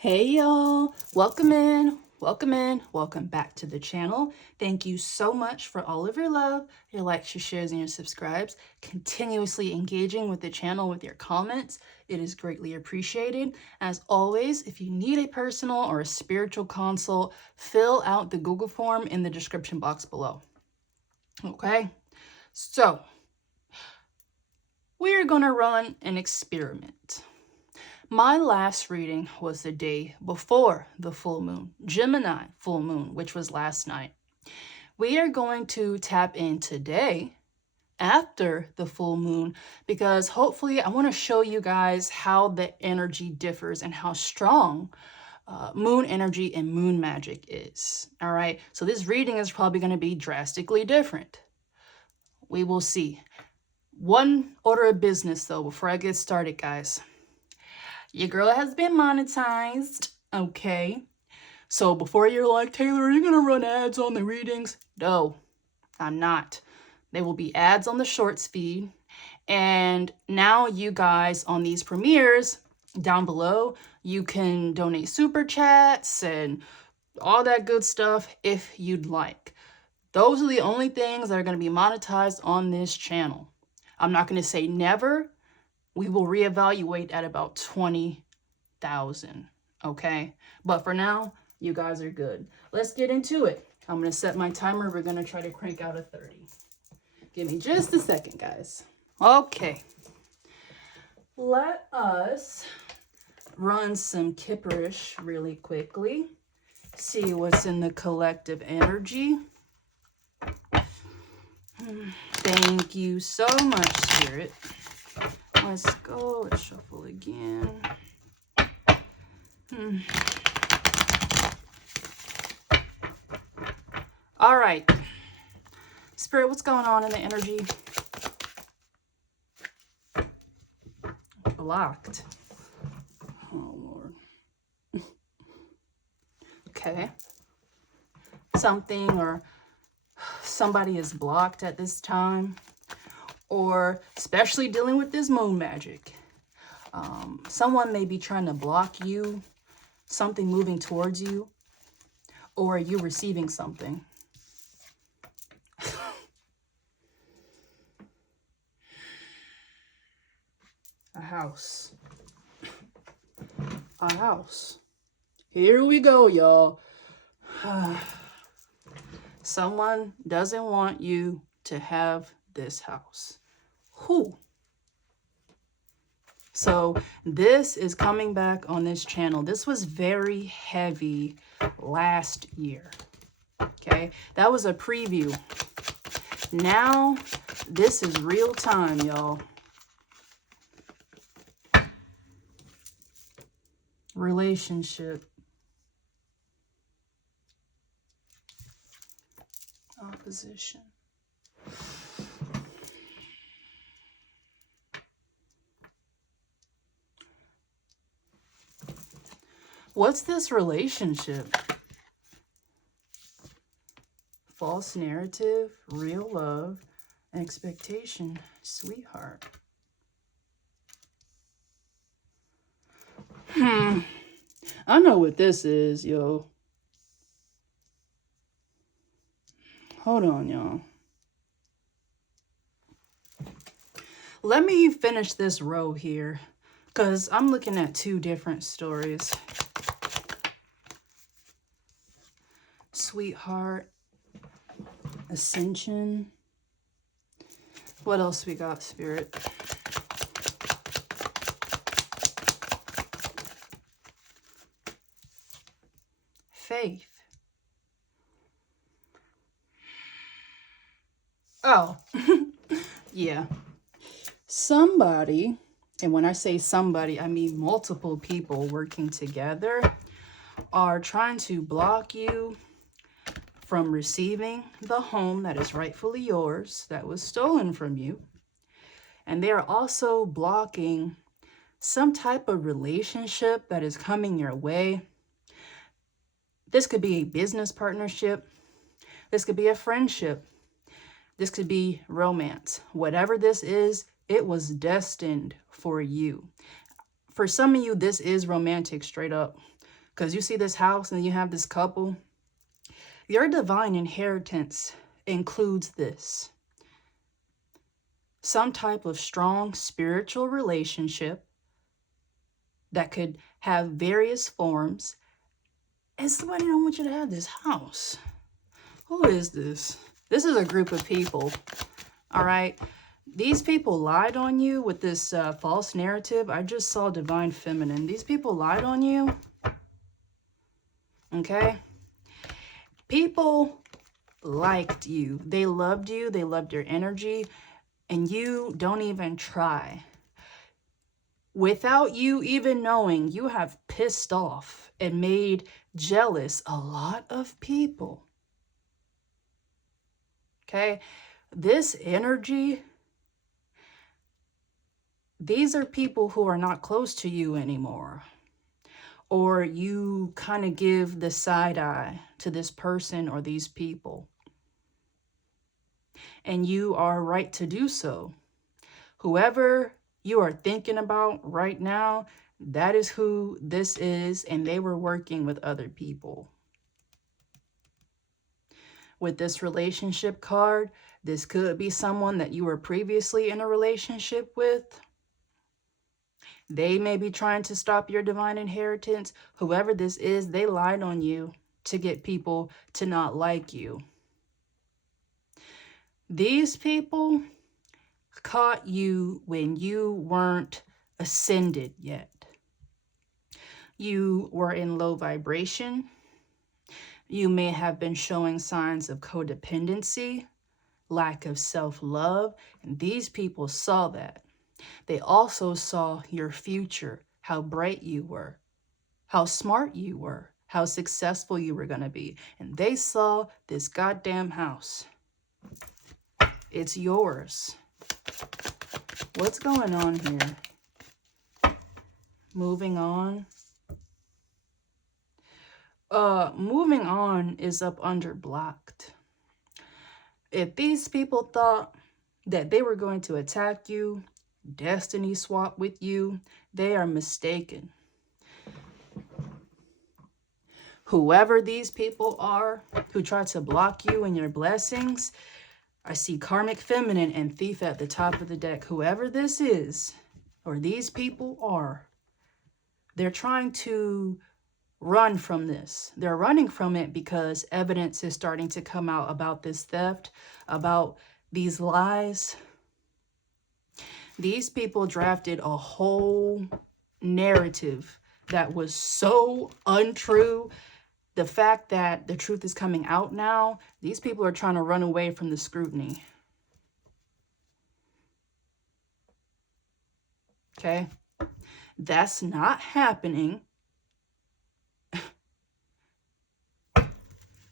Hey y'all, welcome in, welcome back to the channel. Thank you so much for all of your love, your likes, your shares, and your subscribes. Continuously engaging with the channel with your comments. It is greatly appreciated. As always, if you need a personal or a spiritual consult, fill out the Google form in the description box below. Okay, so we're gonna run an experiment. My last reading was the day before the full moon, Gemini full moon, which was last night. We are going to tap in today after the full moon because hopefully I want to show you guys how the energy differs and how strong moon energy and moon magic is. All right, so this reading is probably going to be drastically different. We will see. One order of business though before I get started, guys. Your girl has been monetized, okay? So before you're like, Taylor, are you gonna run ads on the readings? No, I'm not. There will be ads on the shorts feed. And now you guys on these premieres down below, you can donate super chats and all that good stuff if you'd like. Those are the only things that are gonna be monetized on this channel. I'm not gonna say never. We will reevaluate at about 20,000, okay? But for now, you guys are good. Let's get into it. I'm gonna set my timer. We're gonna try to crank out a 30. Give me just a second, guys. Okay. Let us run some kipperish really quickly. See what's in the collective energy. Thank you so much, Spirit. Let's go. Let's shuffle again. All right. Spirit, what's going on in the energy? Blocked. Oh, Lord. Okay. Something or somebody is blocked at this time. Or especially dealing with this moon magic. Someone may be trying to block you, something moving towards you, or you receiving something. A house. A house. Here we go, y'all. Someone doesn't want you to have this house. Who? So this is coming back on this channel. This was very heavy last year. Okay, that was a preview. Now this is real time, y'all. Relationship. Opposition. What's this relationship? False narrative, real love, expectation, sweetheart. I know what this is, yo. Hold on, y'all. Let me finish this row here, because I'm looking at two different stories. Sweetheart, ascension. What else we got, Spirit? Faith. Oh, yeah. Somebody, and when I say somebody, I mean multiple people working together, are trying to block you from receiving the home that is rightfully yours, that was stolen from you. And they are also blocking some type of relationship that is coming your way. This could be a business partnership. This could be a friendship. This could be romance. Whatever this is, it was destined for you. For some of you, this is romantic straight up. Because you see this house and you have this couple. Your divine inheritance includes this. Some type of strong spiritual relationship that could have various forms. And somebody don't want you to have this house. Who is this? This is a group of people. All right. These people lied on you with this false narrative. I just saw divine feminine. These people lied on you. Okay. People liked you. They loved you. They loved your energy. And you don't even try. Without you even knowing, you have pissed off and made jealous a lot of people. Okay? This energy, these are people who are not close to you anymore. Or you kind of give the side eye to this person or these people. And you are right to do so. Whoever you are thinking about right now, that is who this is, and they were working with other people. With this relationship card, this could be someone that you were previously in a relationship with. They may be trying to stop your divine inheritance. Whoever this is, they lied on you to get people to not like you. These people caught you when you weren't ascended yet. You were in low vibration. You may have been showing signs of codependency, lack of self-love, and these people saw that. They also saw your future, how bright you were, how smart you were, how successful you were going to be, and they saw this goddamn house. It's yours. What's going on here? Moving on. Moving on is up under blocked. If these people thought that they were going to attack you, destiny swap with you, they are mistaken. Whoever these people are who try to block you and your blessings, I see karmic feminine and thief at the top of the deck. Whoever this is, or these people are, they're trying to run from this. They're running from it because evidence is starting to come out about this theft, about these lies. These people drafted a whole narrative that was so untrue. The fact that the truth is coming out now, these people are trying to run away from the scrutiny. Okay? That's not happening.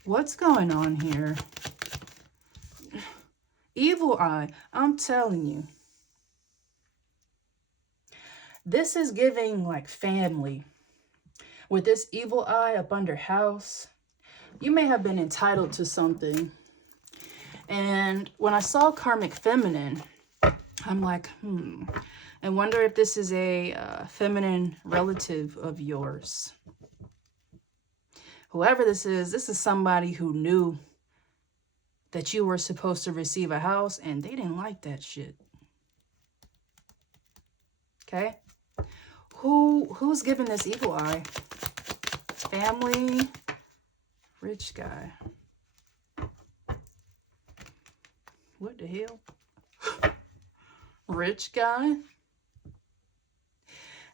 What's going on here? Evil eye, I'm telling you. This is giving like family. With this evil eye up under house, you may have been entitled to something. And when I saw karmic feminine, I'm like, I wonder if this is a feminine relative of yours. Whoever this is somebody who knew that you were supposed to receive a house and they didn't like that shit. Okay? Who's giving this evil eye? Family, rich guy. What the hell? Rich guy?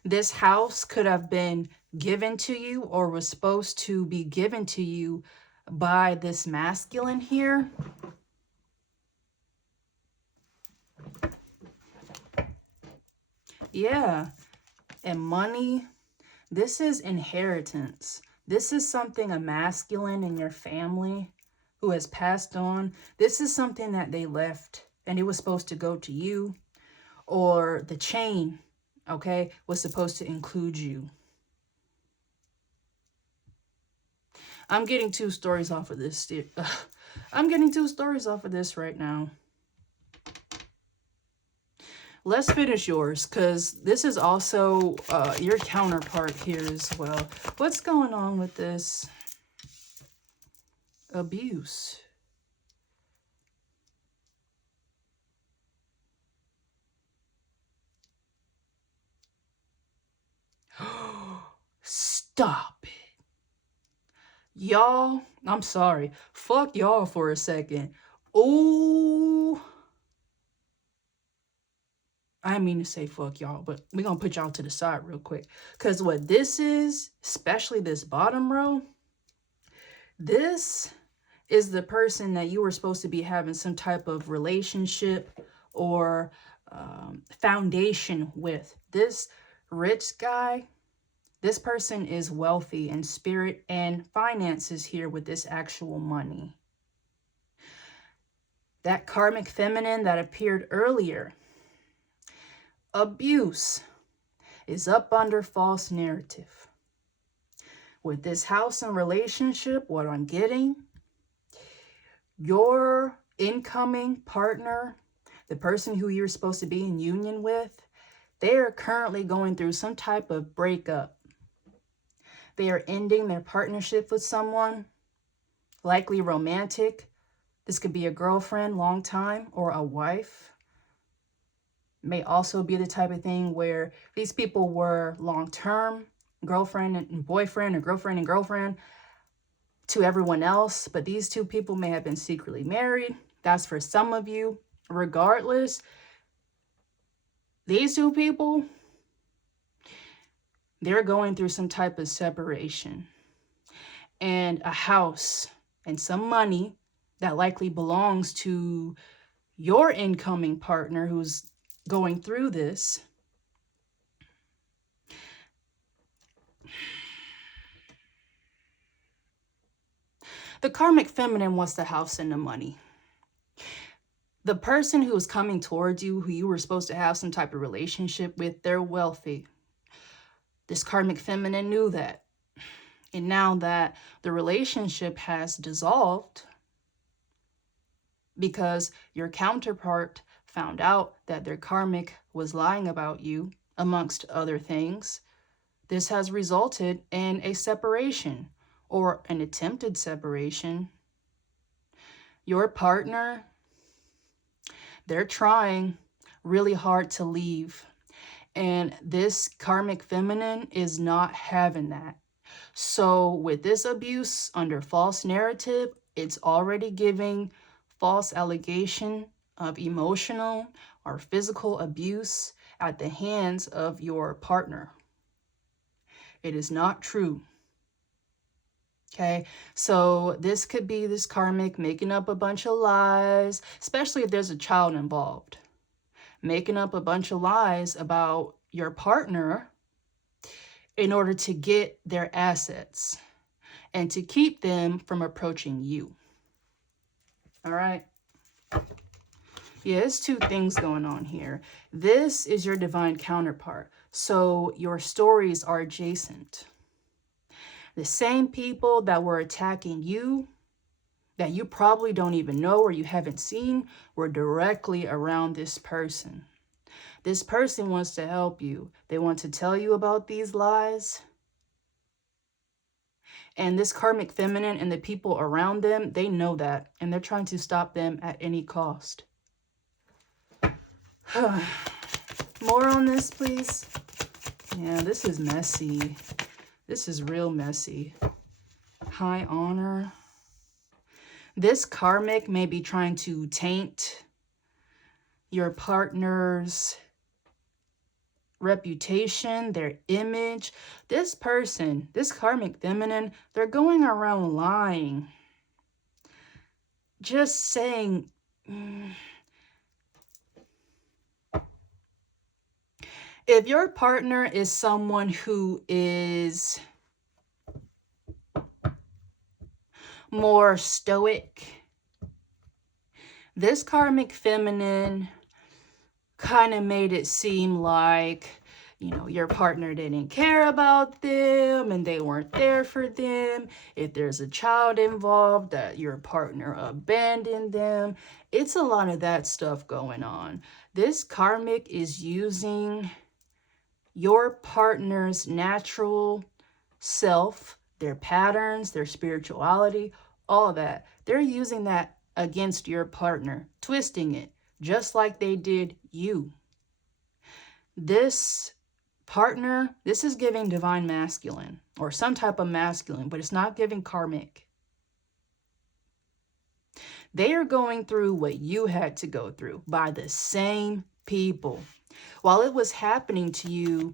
This house could have been given to you or was supposed to be given to you by this masculine here. Yeah. And money. This is inheritance. This is something a masculine in your family who has passed on. This is something that they left and it was supposed to go to you. Or the chain, okay, was supposed to include you. I'm getting two stories off of this. I'm getting two stories off of this right now. let's finish yours, because this is also your counterpart here as well. What's going on with this abuse? Stop it. Y'all, I'm sorry. Fuck y'all for a second. Ooh. I didn't mean to say fuck y'all, but we're going to put y'all to the side real quick. Because what this is, especially this bottom row, this is the person that you were supposed to be having some type of relationship or foundation with. This rich guy, this person is wealthy in spirit and finances here with this actual money. That karmic feminine that appeared earlier, abuse, is up under false narrative. With this house and relationship, what I'm getting, your incoming partner, the person who you're supposed to be in union with, they are currently going through some type of breakup. They are ending their partnership with someone, likely romantic. This could be a girlfriend, long time, or a wife. May also be the type of thing where these people were long-term, girlfriend and boyfriend, or girlfriend and girlfriend to everyone else, but these two people may have been secretly married. That's for some of you. Regardless, these two people, they're going through some type of separation, and a house and some money that likely belongs to your incoming partner who's going through this. The karmic feminine wants the house and the money. The person who is coming towards you, who you were supposed to have some type of relationship with, they're wealthy. This karmic feminine knew that. And now that the relationship has dissolved because your counterpart found out that their karmic was lying about you, amongst other things, this has resulted in a separation or an attempted separation. Your partner, they're trying really hard to leave. And this karmic feminine is not having that. So with this abuse under false narrative, it's already giving false allegation of emotional or physical abuse at the hands of your partner. It is not true. Okay, so this could be this karmic making up a bunch of lies, especially if there's a child involved. Making up a bunch of lies about your partner in order to get their assets and to keep them from approaching you. All right. Yeah, there's two things going on here. This is your divine counterpart. So your stories are adjacent. The same people that were attacking you, that you probably don't even know or you haven't seen, were directly around this person. This person wants to help you. They want to tell you about these lies. And this karmic feminine and the people around them, they know that. And they're trying to stop them at any cost. More on this, please. Yeah, this is messy. This is real messy. High honor. This karmic may be trying to taint your partner's reputation, their image. This person, this karmic feminine, they're going around lying. Just saying, if your partner is someone who is more stoic, this karmic feminine kind of made it seem like, you know, your partner didn't care about them and they weren't there for them. If there's a child involved, that your partner abandoned them. It's a lot of that stuff going on. This karmic is using your partner's natural self, their patterns, their spirituality, all that. They're using that against your partner, twisting it, just like they did you. This partner, this is giving divine masculine or some type of masculine, but it's not giving karmic. They are going through what you had to go through by the same people. While it was happening to you,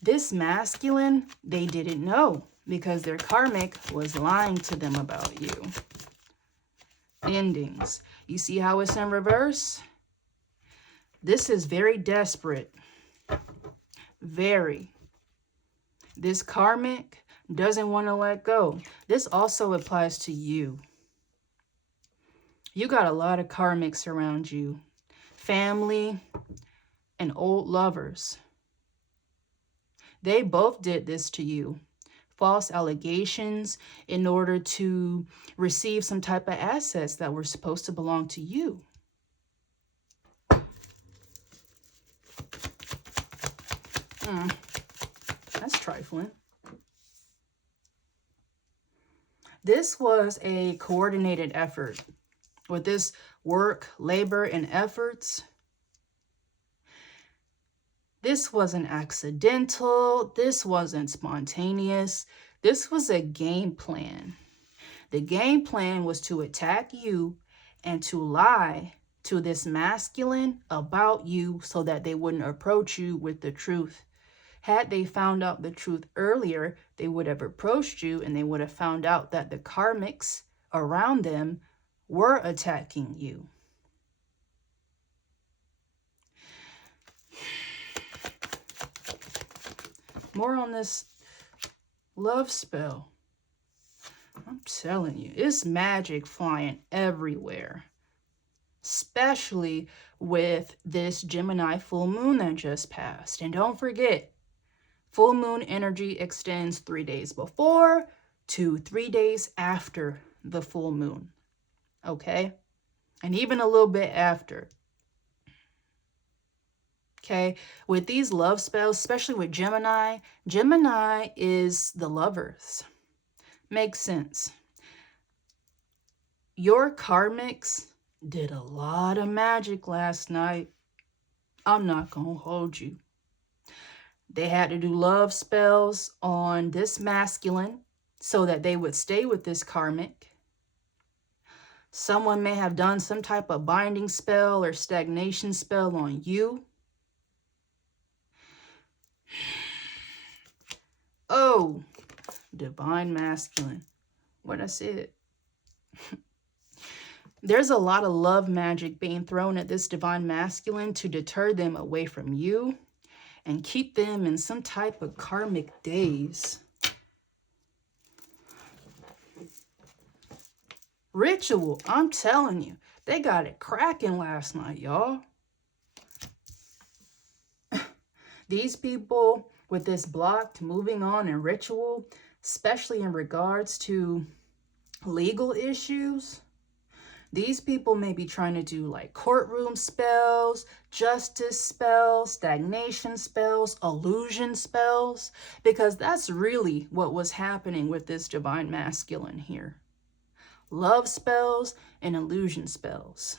this masculine, they didn't know because their karmic was lying to them about you. Endings. You see how it's in reverse? This is very desperate. Very. This karmic doesn't want to let go. This also applies to you. You got a lot of karmics around you. Family and old lovers. They both did this to you. False allegations in order to receive some type of assets that were supposed to belong to you. That's trifling. This was a coordinated effort. With this work, labor, and efforts, this wasn't accidental. This wasn't spontaneous. This was a game plan. The game plan was to attack you and to lie to this masculine about you so that they wouldn't approach you with the truth. Had they found out the truth earlier, they would have approached you and they would have found out that the karmics around them were attacking you. More on this love spell. I'm telling you, it's magic flying everywhere. Especially with this Gemini full moon that just passed. And don't forget, full moon energy extends 3 days before to 3 days after the full moon. Okay? And even a little bit after. Okay? With these love spells, especially with Gemini, Gemini is the lovers. Makes sense. Your karmics did a lot of magic last night. I'm not gonna hold you. They had to do love spells on this masculine so that they would stay with this karmic. Someone may have done some type of binding spell or stagnation spell on you. Oh, divine masculine. What I said. There's a lot of love magic being thrown at this divine masculine to deter them away from you and keep them in some type of karmic daze. Ritual, I'm telling you, they got it cracking last night, y'all. These people with this blocked moving on and ritual, especially in regards to legal issues, these people may be trying to do like courtroom spells, justice spells, stagnation spells, illusion spells, because that's really what was happening with this divine masculine here. Love spells and illusion spells.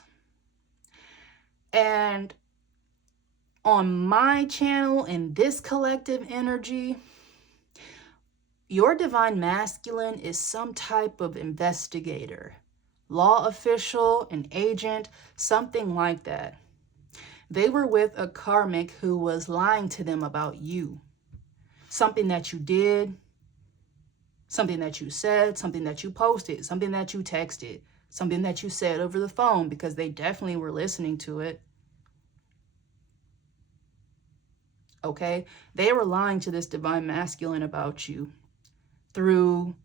And on my channel, in this collective energy, your divine masculine is some type of investigator, law official, an agent, something like that. They were with a karmic who was lying to them about you. Something that you did, something that you said, something that you posted, something that you texted, something that you said over the phone, because they definitely were listening to it. Okay? They were lying to this divine masculine about you through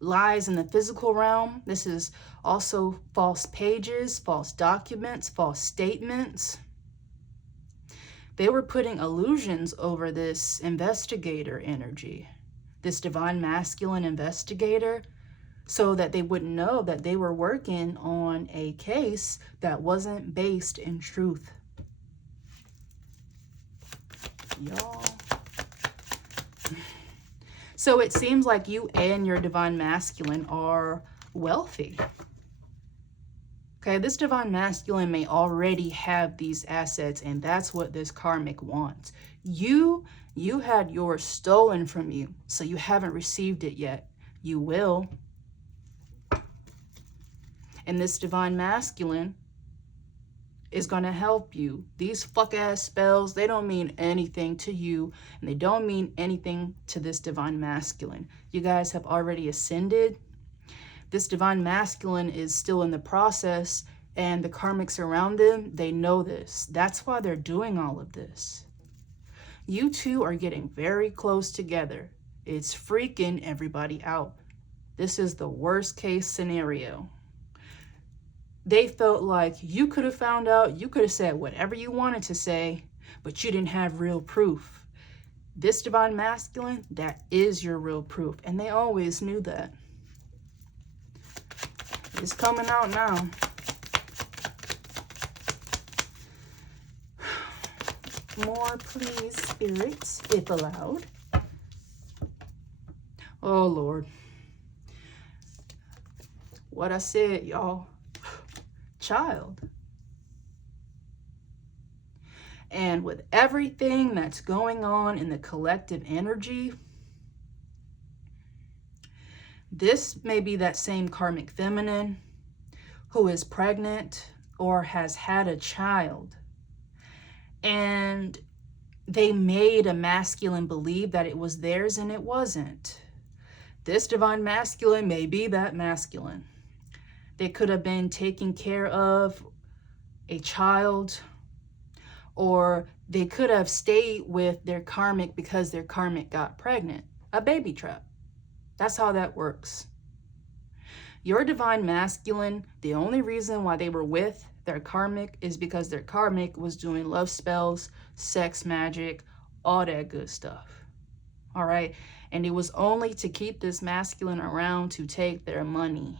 lies in the physical realm. This is also false pages, false documents, false statements. They were putting illusions over this investigator energy, this divine masculine investigator, so that they wouldn't know that they were working on a case that wasn't based in truth. Y'all. So it seems like you and your divine masculine are wealthy. Okay, this divine masculine may already have these assets, and that's what this karmic wants. You had yours stolen from you, so you haven't received it yet. You will. And this divine masculine is going to help you. These fuck-ass spells, they don't mean anything to you, and they don't mean anything to this divine masculine. You guys have already ascended. This divine masculine is still in the process, and the karmics around them, they know this. That's why they're doing all of this. You two are getting very close together. It's freaking everybody out. This is the worst case scenario. They felt like you could have found out, you could have said whatever you wanted to say, but you didn't have real proof. This divine masculine, that is your real proof, and they always knew that. It's coming out now. More, please, spirits, if allowed. Oh, Lord. What I said, y'all. Child. And with everything that's going on in the collective energy, this may be that same karmic feminine who is pregnant or has had a child, and they made a masculine believe that it was theirs and it wasn't. This divine masculine may be that masculine. They could have been taking care of a child, or they could have stayed with their karmic because their karmic got pregnant. A baby trap. That's how that works. Your divine masculine, the only reason why they were with their karmic is because their karmic was doing love spells, sex magic, all that good stuff. All right? And it was only to keep this masculine around to take their money.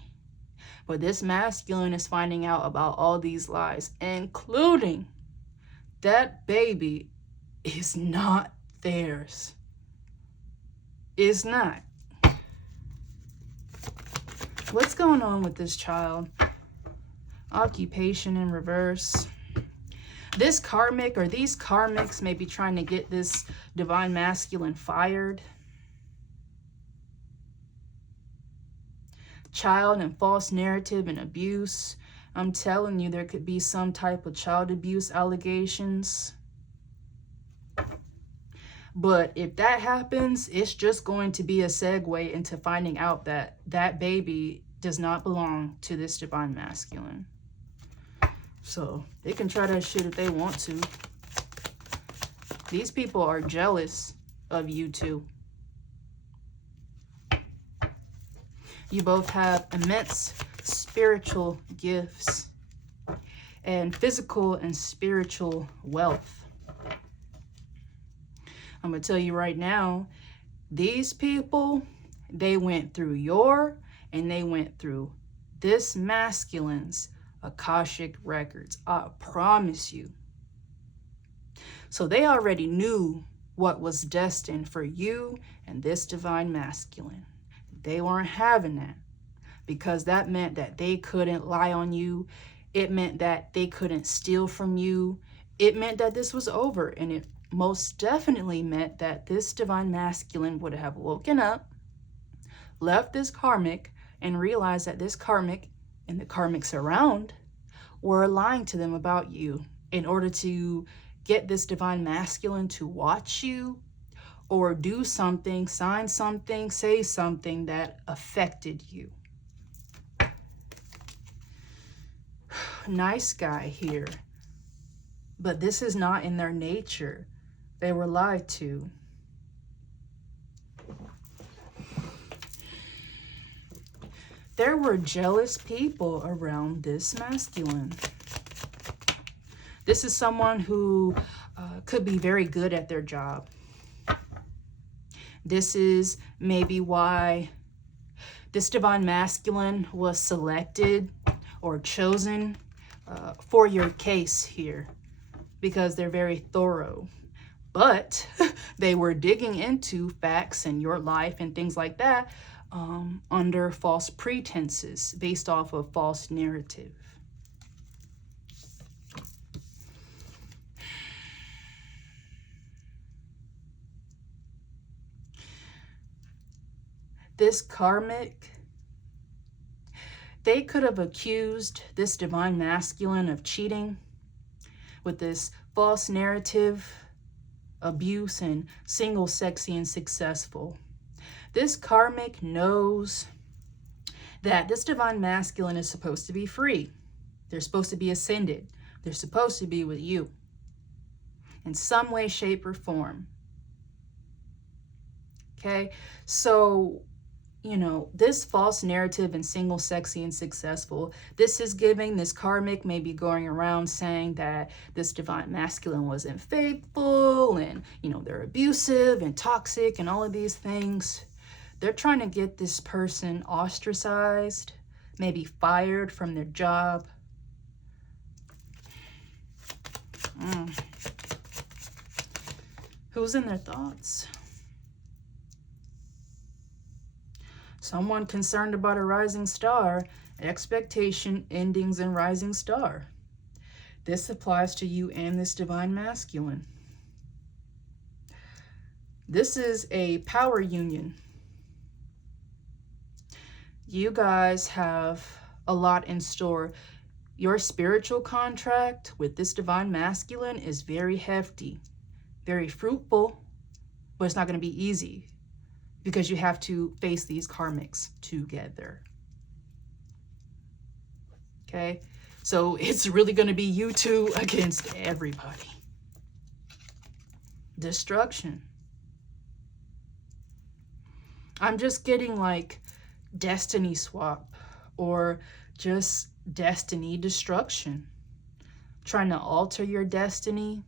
But this masculine is finding out about all these lies, including that baby is not theirs. It's not. What's going on with this child? Occupation in reverse. This karmic or these karmics may be trying to get this divine masculine fired. Child and false narrative and abuse. I'm telling you, there could be some type of child abuse allegations. But if that happens, it's just going to be a segue into finding out that that baby does not belong to this divine masculine. So they can try that shit if they want to. These people are jealous of you two. You both have immense spiritual gifts and physical and spiritual wealth. I'm going to tell you right now, these people, they went through your and they went through this masculine's Akashic records. I promise you. So they already knew what was destined for you and this divine masculine. They weren't having that because that meant that they couldn't lie on you. It meant that they couldn't steal from you. It meant that this was over, and it most definitely meant that this divine masculine would have woken up, left this karmic, and realized that this karmic and the karmics around were lying to them about you in order to get this divine masculine to watch you or do something, sign something, say something that affected you. Nice guy here. But this is not in their nature. They were lied to. There were jealous people around this masculine. This is someone who could be very good at their job. This is maybe why this divine masculine was selected or chosen for your case here, because they're very thorough. But they were digging into facts in your life and things like that under false pretenses, based off of false narrative. This karmic, they could have accused this divine masculine of cheating with this false narrative, abuse, and single, sexy, and successful. This karmic knows that this divine masculine is supposed to be free. They're supposed to be ascended. They're supposed to be with you in some way, shape, or form. Okay, so you know, this false narrative and single, sexy, and successful, this is giving this karmic maybe going around saying that this divine masculine wasn't faithful and, you know, they're abusive and toxic and all of these things. They're trying to get this person ostracized, maybe fired from their job. Who's in their thoughts? Someone concerned about a rising star, expectation, endings, and rising star. This applies to you and this divine masculine. This is a power union. You guys have a lot in store. Your spiritual contract with this divine masculine is very hefty, very fruitful, but it's not going to be easy, because you have to face these karmics together. Okay? So it's really going to be you two against everybody. Destruction. I'm just getting like destiny swap, or just destiny destruction. Trying to alter your destiny,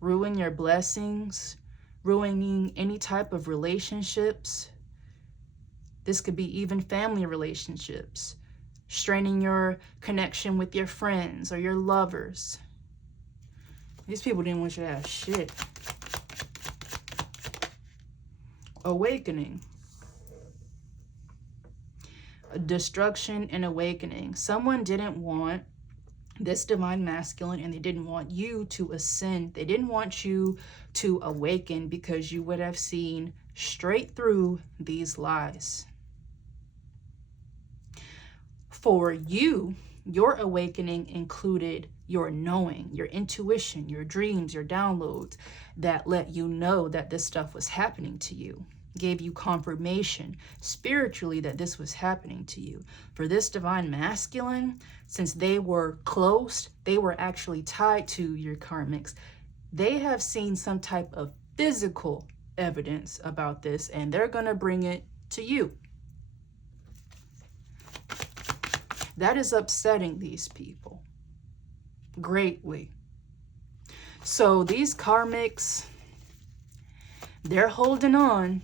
ruin your blessings, ruining any type of relationships. This could be even family relationships, straining your connection with your friends or your lovers. These people didn't want you to have shit. Awakening. Destruction and awakening. Someone didn't want this divine masculine, and they didn't want you to ascend. They didn't want you to awaken, because you would have seen straight through these lies. For you, your awakening included your knowing, your intuition, your dreams, your downloads that let you know that this stuff was happening to you. Gave you confirmation spiritually that this was happening to you. For this divine masculine, since they were close, they were actually tied to your karmics. They have seen some type of physical evidence about this, and they're going to bring it to you. That is upsetting these people greatly. So these karmics, they're holding on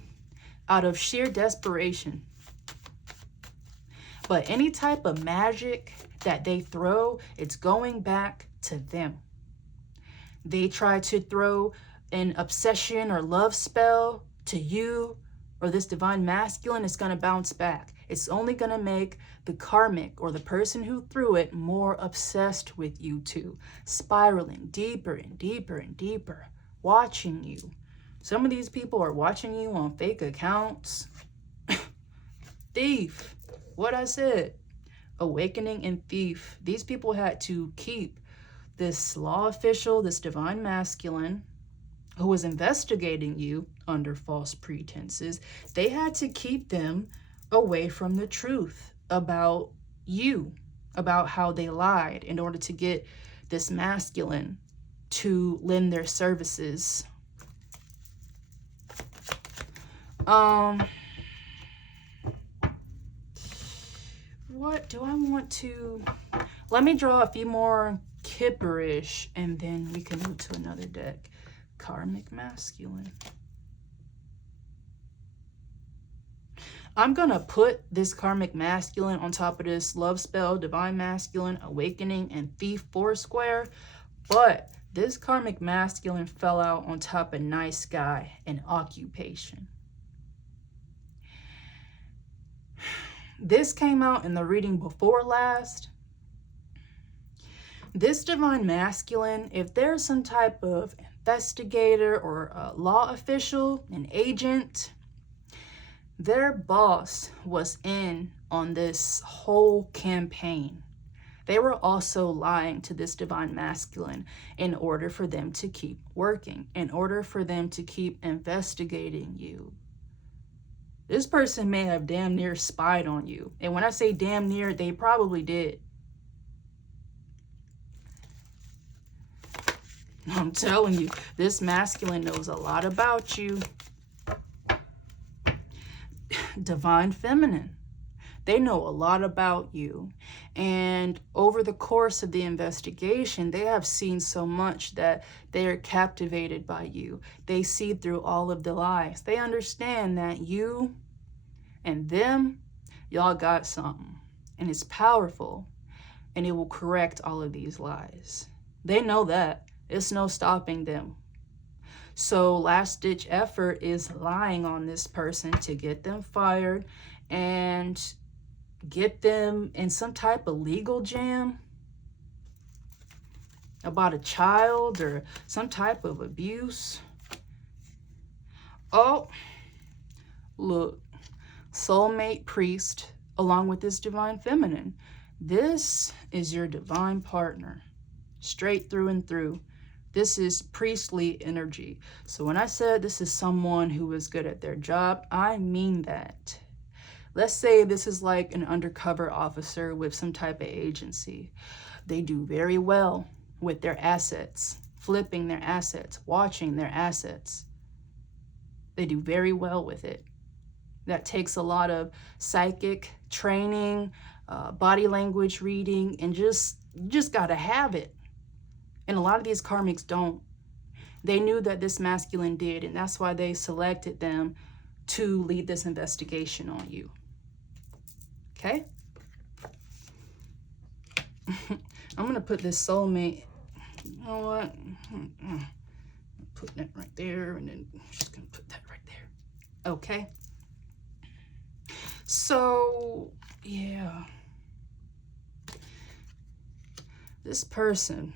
out of sheer desperation. But any type of magic that they throw, it's going back to them. They try to throw an obsession or love spell to you or this divine masculine, it's going to bounce back. It's only going to make the karmic or the person who threw it more obsessed with you two, spiraling deeper and deeper and deeper, watching you. Some of these people are watching you on fake accounts. Thief. What I said. Awakening and thief. These people had to keep this law official, this divine masculine, who was investigating you under false pretenses. They had to keep them away from the truth about you, about how they lied, in order to get this masculine to lend their services. What do I want to... Let me draw a few more Kipperish, and then we can move to another deck. Karmic masculine. I'm going to put this karmic masculine on top of this love spell, divine masculine, awakening, and thief foursquare. But this karmic masculine fell out on top of nice guy and occupation. This came out in the reading before last. This divine masculine, if there's some type of investigator or a law official, an agent, their boss was in on this whole campaign. They were also lying to this divine masculine in order for them to keep working, in order for them to keep investigating you. This person may have damn near spied on you. And when I say damn near, they probably did. I'm telling you, this masculine knows a lot about you. Divine feminine. They know a lot about you. And over the course of the investigation, they have seen so much that they are captivated by you. They see through all of the lies. They understand that you and them, y'all got something. And it's powerful. And it will correct all of these lies. They know that. It's no stopping them. So last-ditch effort is lying on this person to get them fired and get them in some type of legal jam about a child or some type of abuse. Oh, look, soulmate priest along with this divine feminine. This is your divine partner, straight through and through. This is priestly energy. So when I said this is someone who is good at their job, I mean that. Let's say this is like an undercover officer with some type of agency. They do very well with their assets, flipping their assets, watching their assets. They do very well with it. That takes a lot of psychic training, body language reading, and you just gotta have it. And a lot of these karmics don't. They knew that this masculine did, and that's why they selected them to lead this investigation on you. Okay? I'm going to put this soulmate, you know what? Put that right there, and then I'm just going to put that right there. Okay? So, yeah. This person.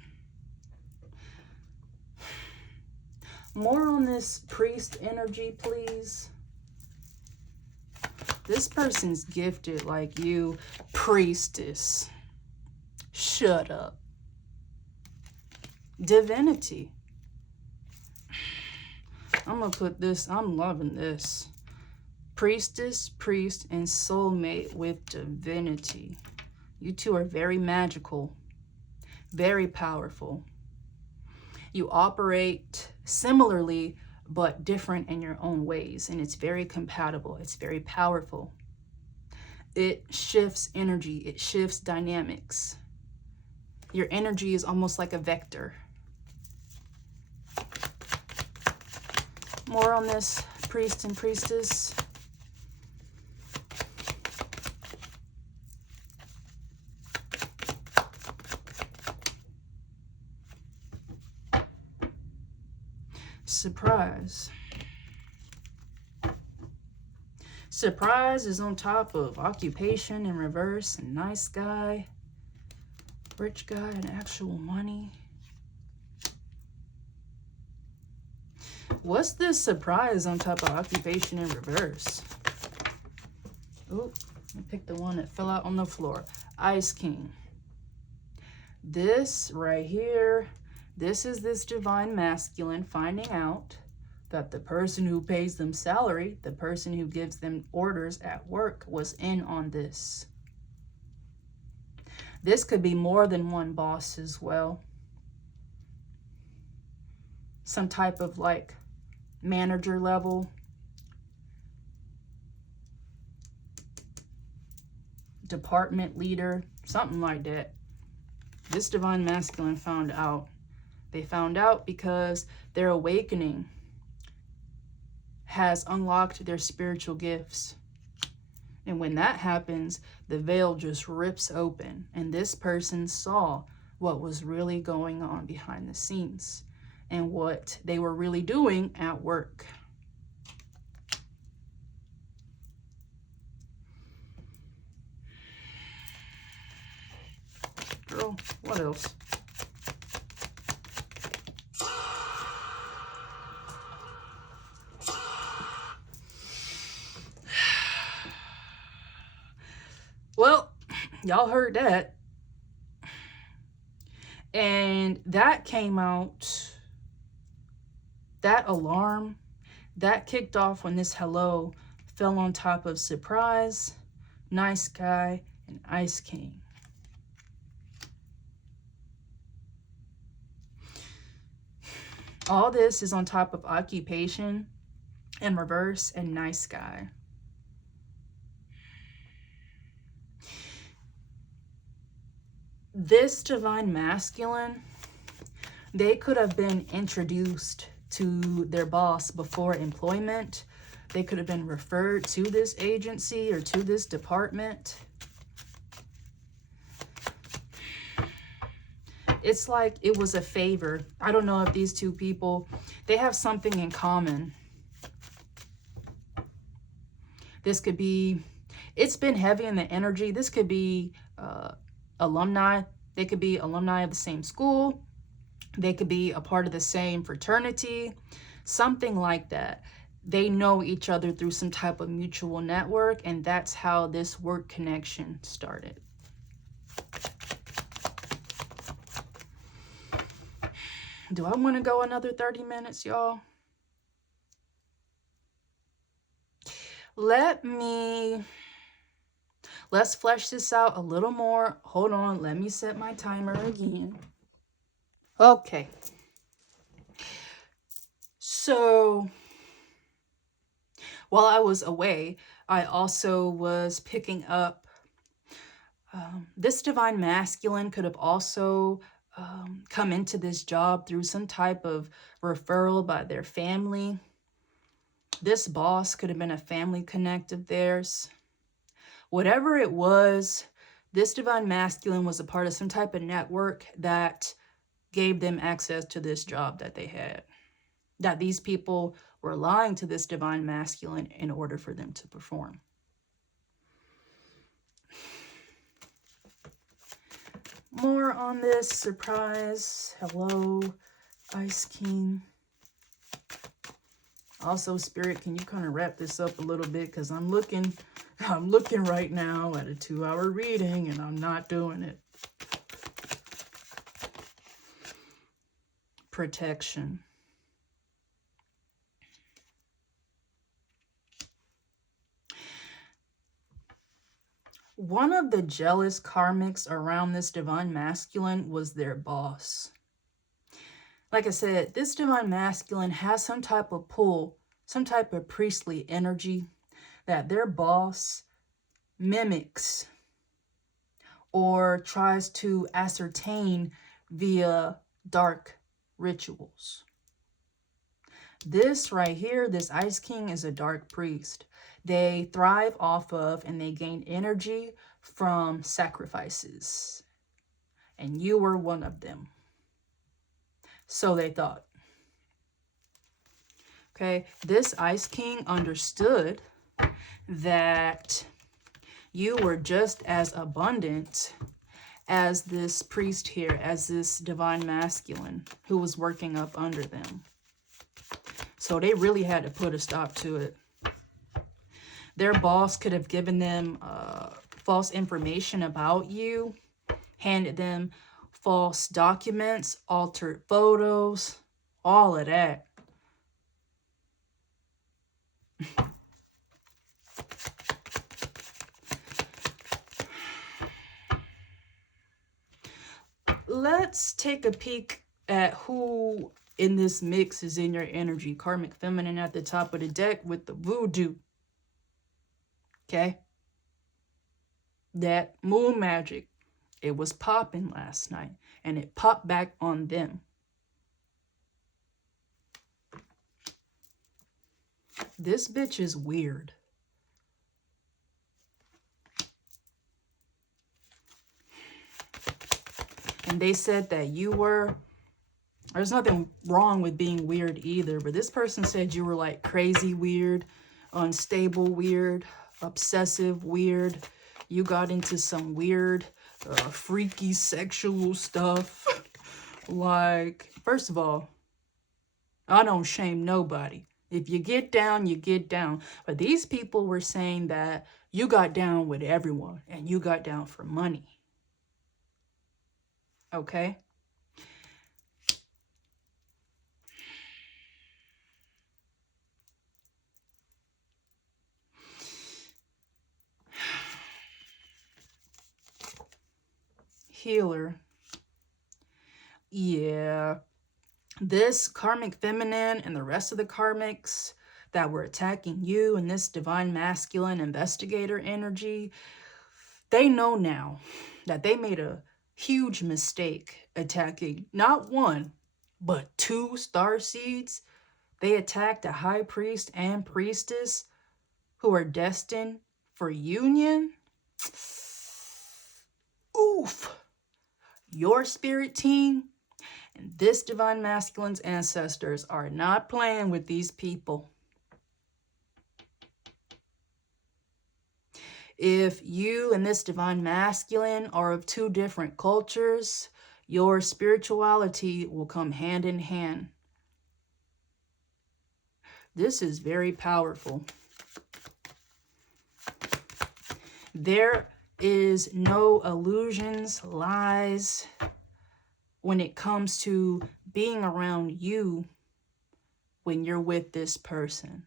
More on this priest energy, please. This person's gifted like you, priestess. Shut up. Divinity. I'm going to put this, I'm loving this. Priestess, priest, and soulmate with divinity. You two are very magical, very powerful. You operate similarly, but different in your own ways. And it's very compatible. It's very powerful. It shifts energy. It shifts dynamics. Your energy is almost like a vector. More on this priest and priestess. Surprise. Surprise is on top of occupation in reverse and nice guy, rich guy, and actual money. What's this surprise on top of occupation in reverse? Oh, I picked the one that fell out on the floor. Ice King. This right here, this is this divine masculine finding out that the person who pays them salary, the person who gives them orders at work, was in on this. This could be more than one boss as well. Some type of like manager level. Department leader, something like that. This divine masculine found out. They found out because their awakening has unlocked their spiritual gifts. And when that happens, the veil just rips open. And this person saw what was really going on behind the scenes and what they were really doing at work. Girl, what else? Well, y'all heard that. And that came out, that alarm, that kicked off when this hello fell on top of Surprise, Nice Guy, and Ice King. All this is on top of Occupation in reverse and Nice Guy. This divine masculine, they could have been introduced to their boss before employment. They could have been referred to this agency or to this department. It's like it was a favor. I don't know if these two people, they have something in common. This could be, it's been heavy in the energy. This could be alumni. They could be alumni of the same school. They could be a part of the same fraternity, something like that. They know each other through some type of mutual network, and that's how this work connection started. Do I want to go another 30 minutes, y'all? Let's flesh this out a little more. Hold on, let me set my timer again. Okay. So, while I was away, I also was picking up, this divine masculine could have also come into this job through some type of referral by their family. This boss could have been a family connect of theirs. Whatever it was, this divine masculine was a part of some type of network that gave them access to this job that they had. That these people were lying to this divine masculine in order for them to perform. More on this. Surprise. Hello, Ice King. Also, Spirit, can you kind of wrap this up a little bit? Because I'm looking right now at a 2-hour reading and I'm not doing it. Protection. One of the jealous karmics around this divine masculine was their boss. Like I said, this divine masculine has some type of pull, some type of priestly energy that their boss mimics or tries to ascertain via dark rituals. This right here, this Ice King, is a dark priest. They thrive off of and they gain energy from sacrifices. And you were one of them. So they thought. Okay, this Ice King understood that you were just as abundant as this priest here, as this divine masculine who was working up under them. So they really had to put a stop to it. Their boss could have given them false information about you, handed them false documents, altered photos, all of that. Let's take a peek at who in this mix is in your energy. Karmic Feminine at the top of the deck with the voodoo. Okay? That moon magic. It was popping last night, and it popped back on them. This bitch is weird. And they said that you were, there's nothing wrong with being weird either, but this person said you were like crazy weird, unstable weird, obsessive weird. You got into some weird, freaky sexual stuff. Like, first of all, I don't shame nobody. If you get down, you get down. But these people were saying that you got down with everyone and you got down for money. Okay? Healer. Yeah. This karmic feminine and the rest of the karmics that were attacking you and this divine masculine investigator energy, they know now that they made a huge mistake attacking not one, but 2 star seeds. They attacked a high priest and priestess who are destined for union. Oof. Your spirit team and this divine masculine's ancestors are not playing with these people. If you and this divine masculine are of 2 different cultures, your spirituality will come hand in hand. This is very powerful. There is no illusions, lies when it comes to being around you when you're with this person.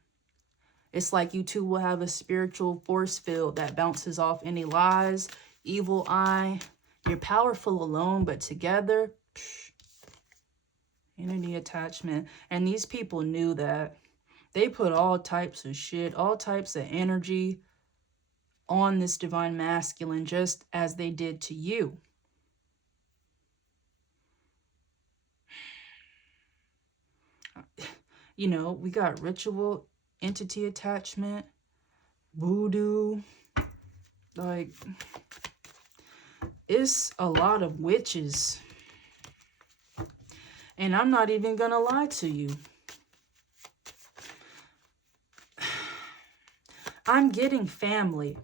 It's like you two will have a spiritual force field that bounces off any lies, evil eye. You're powerful alone, but together, energy attachment. And these people knew that. They put all types of shit, all types of energy on this divine masculine, just as they did to you. You know, we got ritual entity attachment, voodoo, like, it's a lot of witches. And I'm not even gonna lie to you. I'm getting family.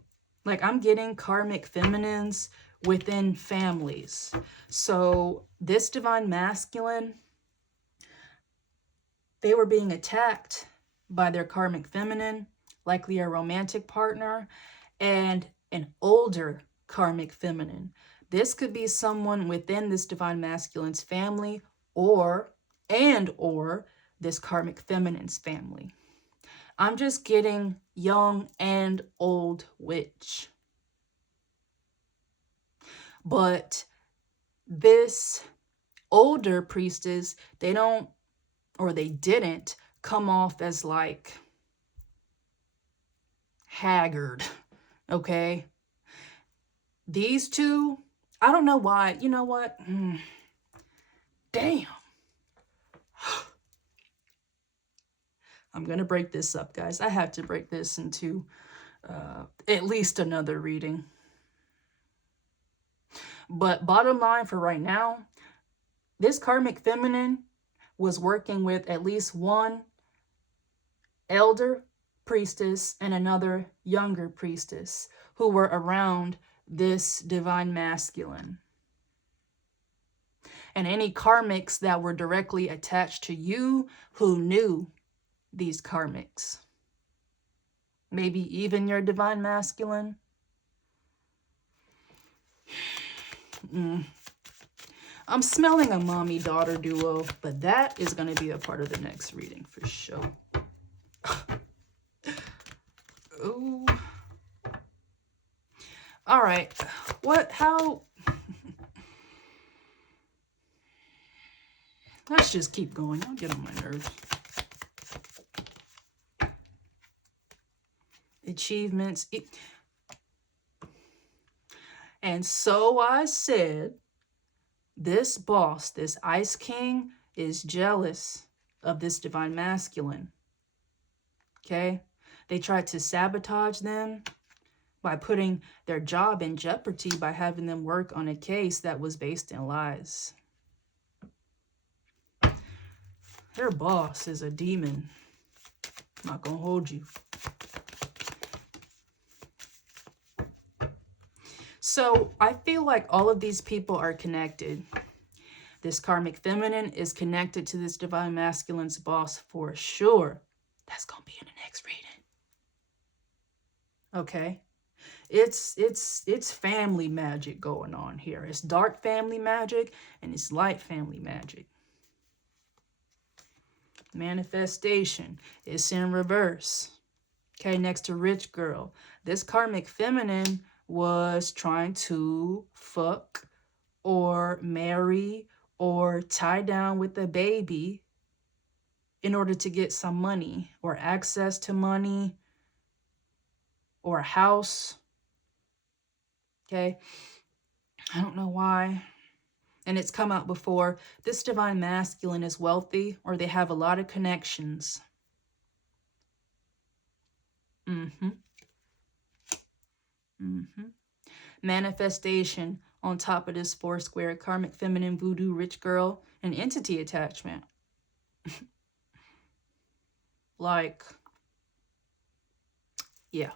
Like, I'm getting karmic feminines within families. So this divine masculine, they were being attacked by their karmic feminine, likely a romantic partner, and an older karmic feminine. This could be someone within this divine masculine's family or this karmic feminine's family. I'm just getting young and old witch. But this older priestess, they didn't come off as like haggard, okay? These two, I don't know why. You know what? Damn. I'm going to break this up, guys. I have to break this into at least another reading. But bottom line for right now, this karmic feminine was working with at least one elder priestess and another younger priestess who were around this divine masculine. And any karmics that were directly attached to you who knew these karmics. Maybe even your divine masculine. I'm smelling a mommy-daughter duo, but that is going to be a part of the next reading for sure. Ooh. All right. How? Let's just keep going. I'll get on my nerves. Achievements. And so I said, this boss, this Ice King, is jealous of this divine masculine. Okay? They tried to sabotage them by putting their job in jeopardy by having them work on a case that was based in lies. Their boss is a demon. I'm not gonna hold you. So I feel like all of these people are connected. This karmic feminine is connected to this divine masculine's boss for sure. That's gonna be in the next reading. Okay? It's family magic going on here. It's dark family magic and it's light family magic. Manifestation is in reverse. Okay, next to rich girl. This karmic feminine was trying to fuck or marry or tie down with a baby in order to get some money or access to money or a house. Okay, I don't know why. And it's come out before. This divine masculine is wealthy or they have a lot of connections. Manifestation on top of this 4 square, karmic feminine, voodoo, rich girl, and entity attachment. Like, yeah.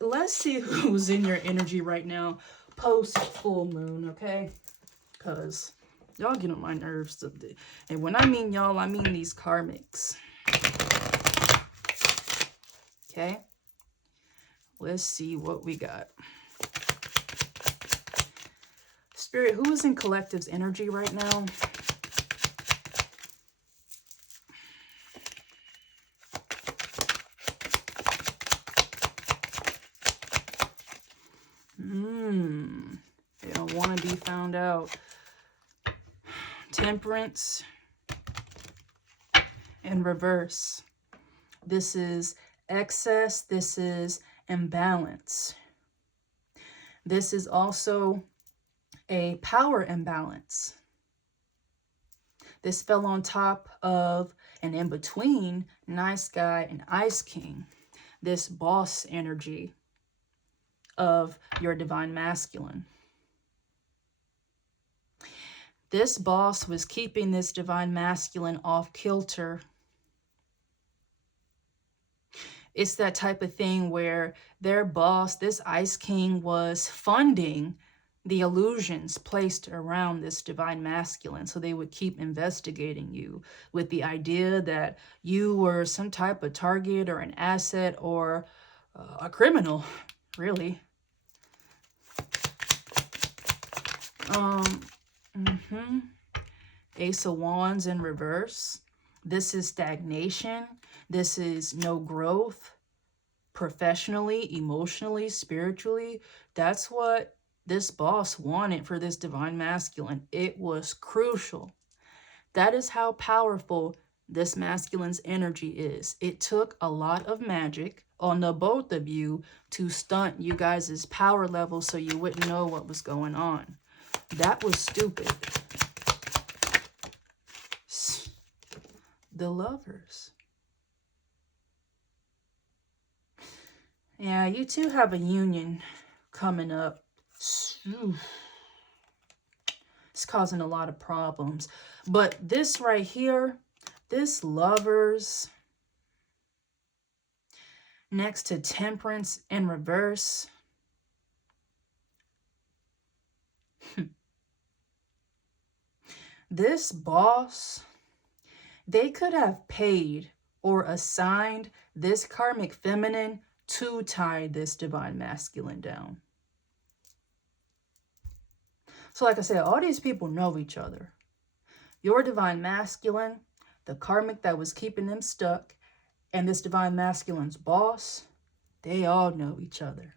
Let's see who's in your energy right now post full moon, okay? Because y'all get on my nerves. And when I mean y'all, I mean these karmics. Okay? Let's see what we got. Spirit, who is in collective's energy right now? They don't want to be found out. Temperance in reverse. This is excess. This is imbalance. This is also a power imbalance. This fell on top of and in between nice guy and Ice King. This boss energy of your divine masculine. This boss was keeping this divine masculine off kilter. It's that type of thing where their boss, this Ice King, was funding the illusions placed around this divine masculine. So they would keep investigating you with the idea that you were some type of target or an asset or a criminal, really. Ace of Wands in reverse. This is stagnation. This is no growth professionally, emotionally, spiritually. That's what this boss wanted for this divine masculine. It was crucial. That is how powerful this masculine's energy is. It took a lot of magic on the both of you to stunt you guys' power level so you wouldn't know what was going on. That was stupid. The Lovers. Yeah, you two have a union coming up. It's causing a lot of problems. But this right here, this Lovers, next to Temperance in reverse. This boss, they could have paid or assigned this karmic feminine to tie this divine masculine down. So like I said, all these people know each other. Your divine masculine, the karmic that was keeping them stuck, and this divine masculine's boss, they all know each other.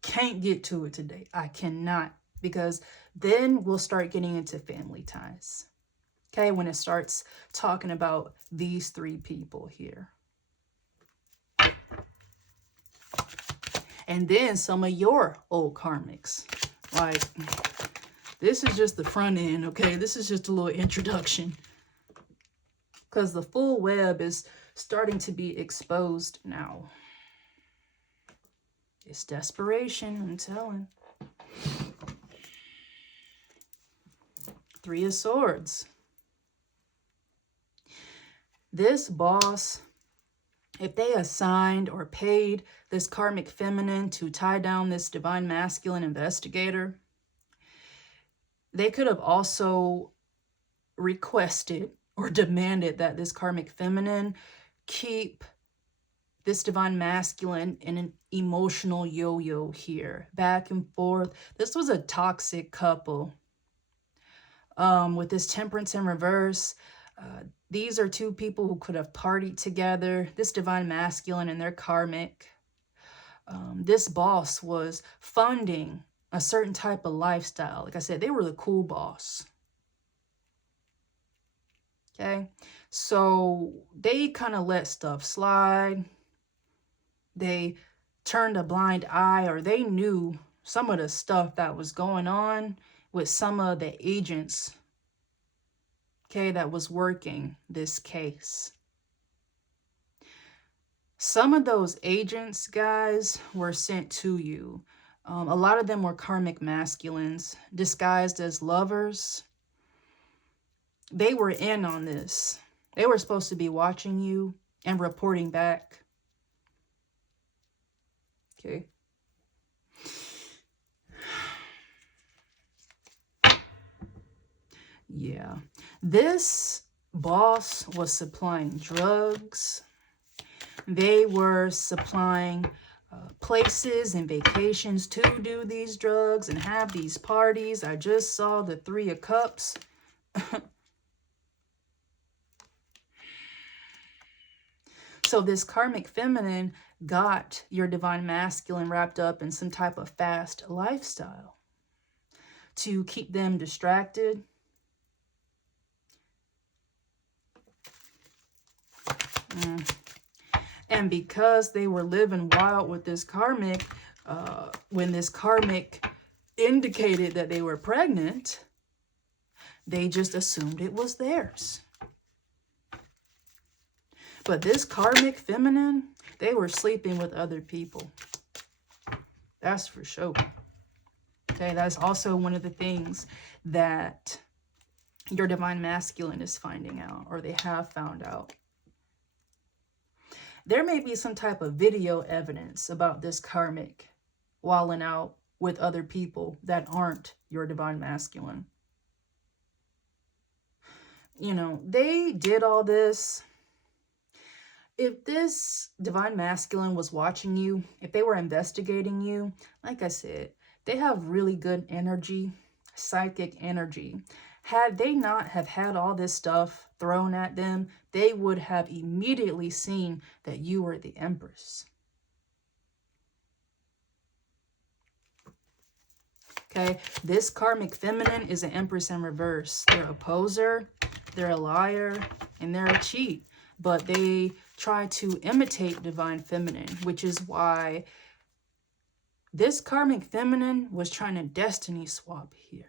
Can't get to it today. I cannot, because then we'll start getting into family ties. Okay, when it starts talking about these 3 people here. And then some of your old karmics. Like, this is just the front end, okay? This is just a little introduction. Because the full web is starting to be exposed now. It's desperation, I'm telling. Three of Swords. This boss, if they assigned or paid this karmic feminine to tie down this divine masculine investigator, they could have also requested or demanded that this karmic feminine keep this divine masculine in an emotional yo-yo here, back and forth. This was a toxic couple. With this temperance in reverse, these are two people who could have partied together. This divine masculine and their karmic. This boss was funding a certain type of lifestyle. Like I said, they were the cool boss. Okay, so they kind of let stuff slide. They turned a blind eye, or they knew some of the stuff that was going on with some of the agents, okay, that was working this case. Some of those agents, guys, were sent to you. A lot of them were karmic masculines disguised as lovers. They were in on this. They were supposed to be watching you and reporting back. Okay. Yeah. This boss was supplying drugs. They were supplying places and vacations to do these drugs and have these parties. I just saw the Three of Cups. So this karmic feminine got your divine masculine wrapped up in some type of fast lifestyle to keep them distracted. And because they were living wild with this karmic, when this karmic indicated that they were pregnant, they just assumed it was theirs. But this karmic feminine, they were sleeping with other people. That's for sure. Okay, that's also one of the things that your divine masculine is finding out, or they have found out. There may be some type of video evidence about this karmic walling out with other people that aren't your divine masculine. You know, they did all this. If this divine masculine was watching you, if they were investigating you, like I said, they have really good energy, psychic energy. Had they not have had all this stuff thrown at them, they would have immediately seen that you were the Empress. Okay, this karmic feminine is an Empress in reverse. They're a poser, they're a liar, and they're a cheat. But they try to imitate divine feminine, which is why this karmic feminine was trying to destiny swap here.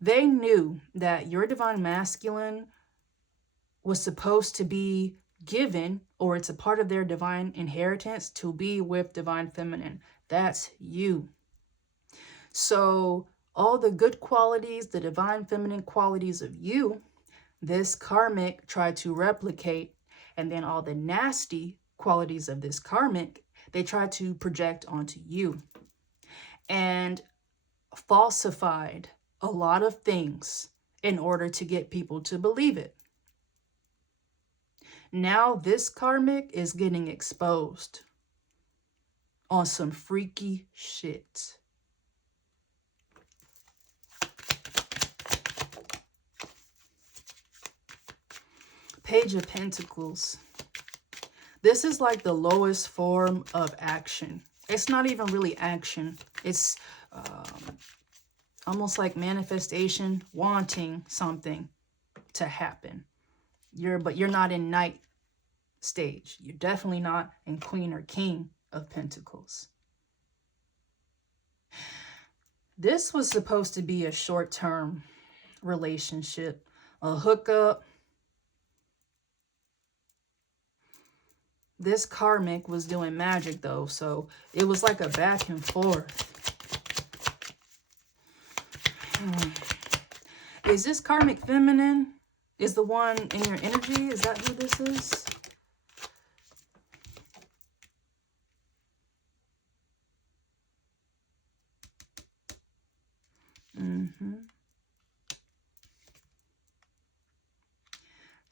They knew that your divine masculine was supposed to be given, or it's a part of their divine inheritance to be with divine feminine. That's you. So all the good qualities, the divine feminine qualities of you, this karmic tried to replicate, and then all the nasty qualities of this karmic, they tried to project onto you and falsified a lot of things in order to get people to believe it. Now this karmic is getting exposed on some freaky shit. Page of Pentacles. This is like the lowest form of action. It's not even really action. It's almost like manifestation, wanting something to happen. But you're not in Knight stage. You're definitely not in Queen or King of Pentacles. This was supposed to be a short-term relationship, a hookup. This karmic was doing magic though, so it was like a back and forth. Is this karmic feminine? Is the one in your energy? Is that who this is?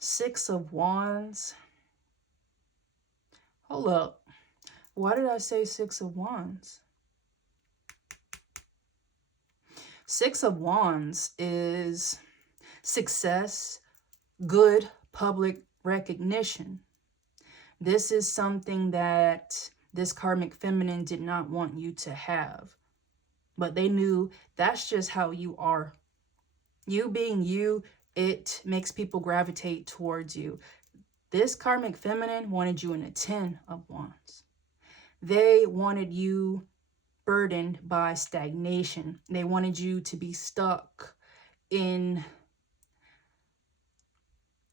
Six of Wands. Hold up. Why did I say Six of Wands? Six of Wands is success, good public recognition. This is something that this karmic feminine did not want you to have. But they knew that's just how you are. You being you, it makes people gravitate towards you. This karmic feminine wanted you in a 10 of Wands. They wanted you burdened by stagnation. They wanted you to be stuck in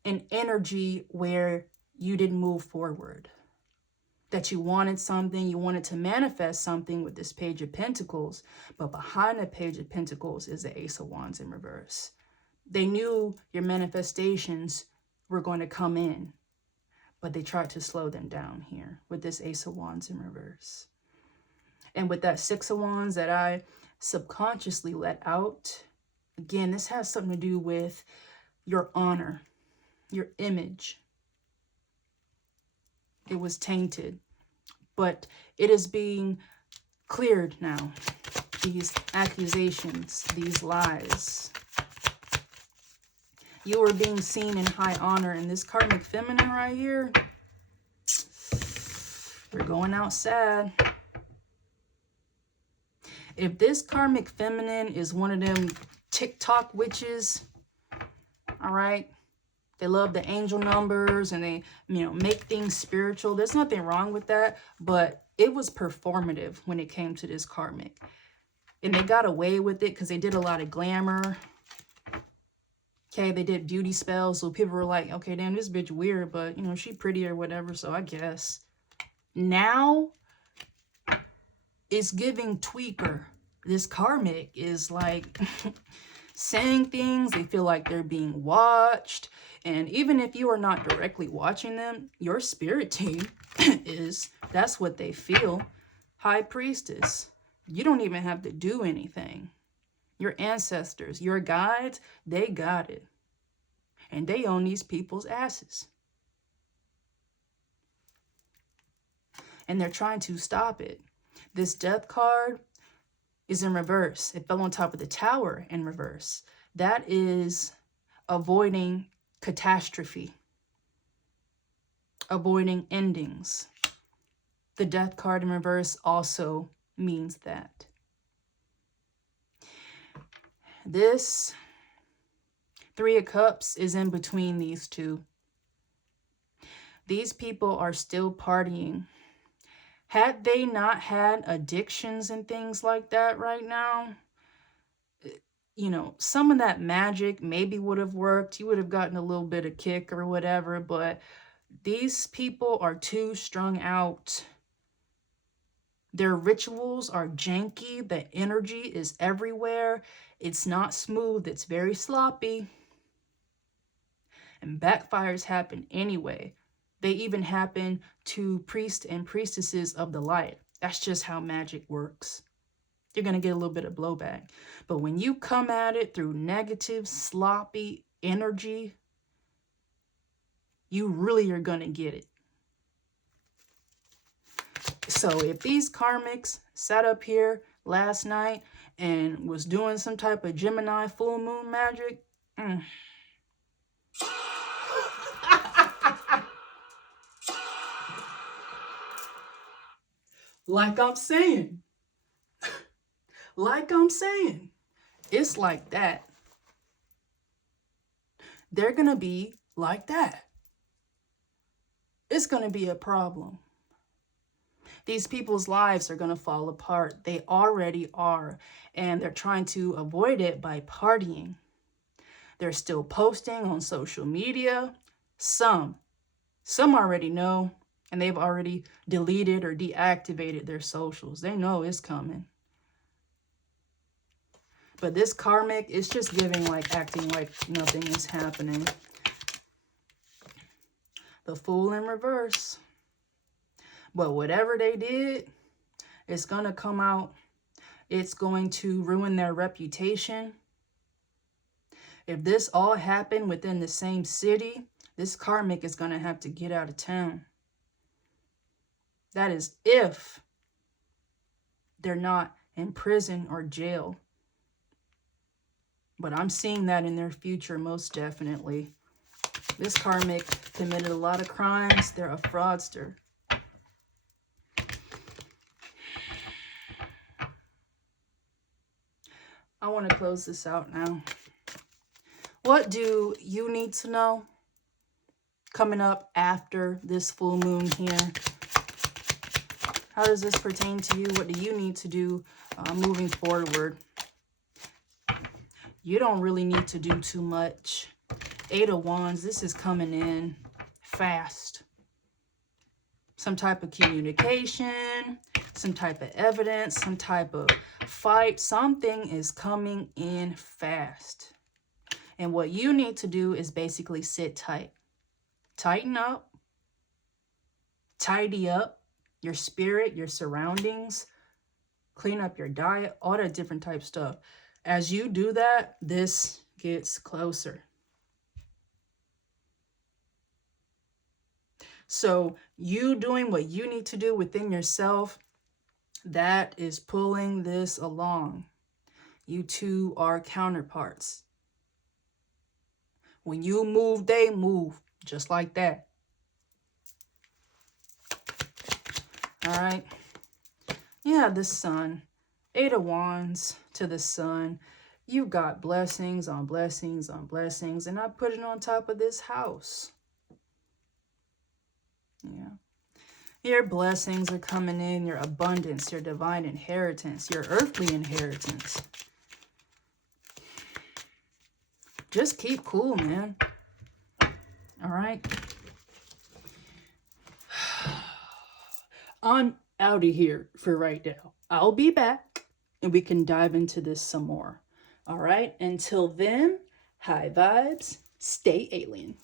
an energy where you didn't move forward. That you wanted something, you wanted to manifest something with this Page of Pentacles, but behind the Page of Pentacles is the Ace of Wands in reverse. They knew your manifestations were going to come in, but they tried to slow them down here with this Ace of Wands in reverse. And with that Six of Wands that I subconsciously let out, again, this has something to do with your honor, your image. It was tainted, but it is being cleared now. These accusations, these lies. You are being seen in high honor, and this karmic feminine right here, you're going out sad. If this karmic feminine is one of them TikTok witches, all right, they love the angel numbers and they, make things spiritual. There's nothing wrong with that, but it was performative when it came to this karmic. And they got away with it because they did a lot of glamour. Okay, they did beauty spells, so people were like, okay, damn, this bitch weird, but, she pretty or whatever, so I guess. Now, it's giving tweaker. This karmic is like saying things. They feel like they're being watched. And even if you are not directly watching them, your spirit team is. That's what they feel. High Priestess. You don't even have to do anything. Your ancestors, your guides, they got it. And they own these people's asses. And they're trying to stop it. This Death card is in reverse. It fell on top of the Tower in reverse. That is avoiding catastrophe. Avoiding endings. The Death card in reverse also means that. This Three of Cups is in between these two. These people are still partying. Had they not had addictions and things like that right now, some of that magic maybe would have worked. You would have gotten a little bit of kick or whatever, but these people are too strung out. Their rituals are janky. The energy is everywhere. It's not smooth. It's very sloppy. And backfires happen anyway. They even happen to priests and priestesses of the light. That's just how magic works. You're going to get a little bit of blowback. But when you come at it through negative, sloppy energy, you really are going to get it. So if these karmics sat up here last night and was doing some type of Gemini full moon magic, like I'm saying, it's like that. They're going to be like that. It's going to be a problem. These people's lives are going to fall apart. They already are. And they're trying to avoid it by partying. They're still posting on social media. Some already know, and they've already deleted or deactivated their socials. They know it's coming. But this karmic is just giving like acting like nothing is happening. The Fool in reverse. But whatever they did, it's going to come out. It's going to ruin their reputation. If this all happened within the same city, this karmic is going to have to get out of town. That is if they're not in prison or jail. But I'm seeing that in their future, most definitely. This karmic committed a lot of crimes. They're a fraudster. I want to close this out now. What do you need to know coming up after this full moon here? How does this pertain to you? What do you need to do moving forward? You don't really need to do too much. 8 of Wands, this is coming in fast. Some type of communication, some type of evidence, some type of fight. Something is coming in fast. And what you need to do is basically sit tight. Tighten up. Tidy up your spirit, your surroundings. Clean up your diet, all that different type stuff. As you do that, this gets closer. So you doing what you need to do within yourself, that is pulling this along. You two are counterparts. When you move, they move. Just like that. All right. Yeah, the Sun. 8 of Wands to the Sun. You got blessings on blessings on blessings. And I put it on top of this house. Yeah. Your blessings are coming in. Your abundance, your divine inheritance, your earthly inheritance. Just keep cool, man. All right. I'm out of here for right now. I'll be back and we can dive into this some more. All right. Until then, high vibes, stay alien.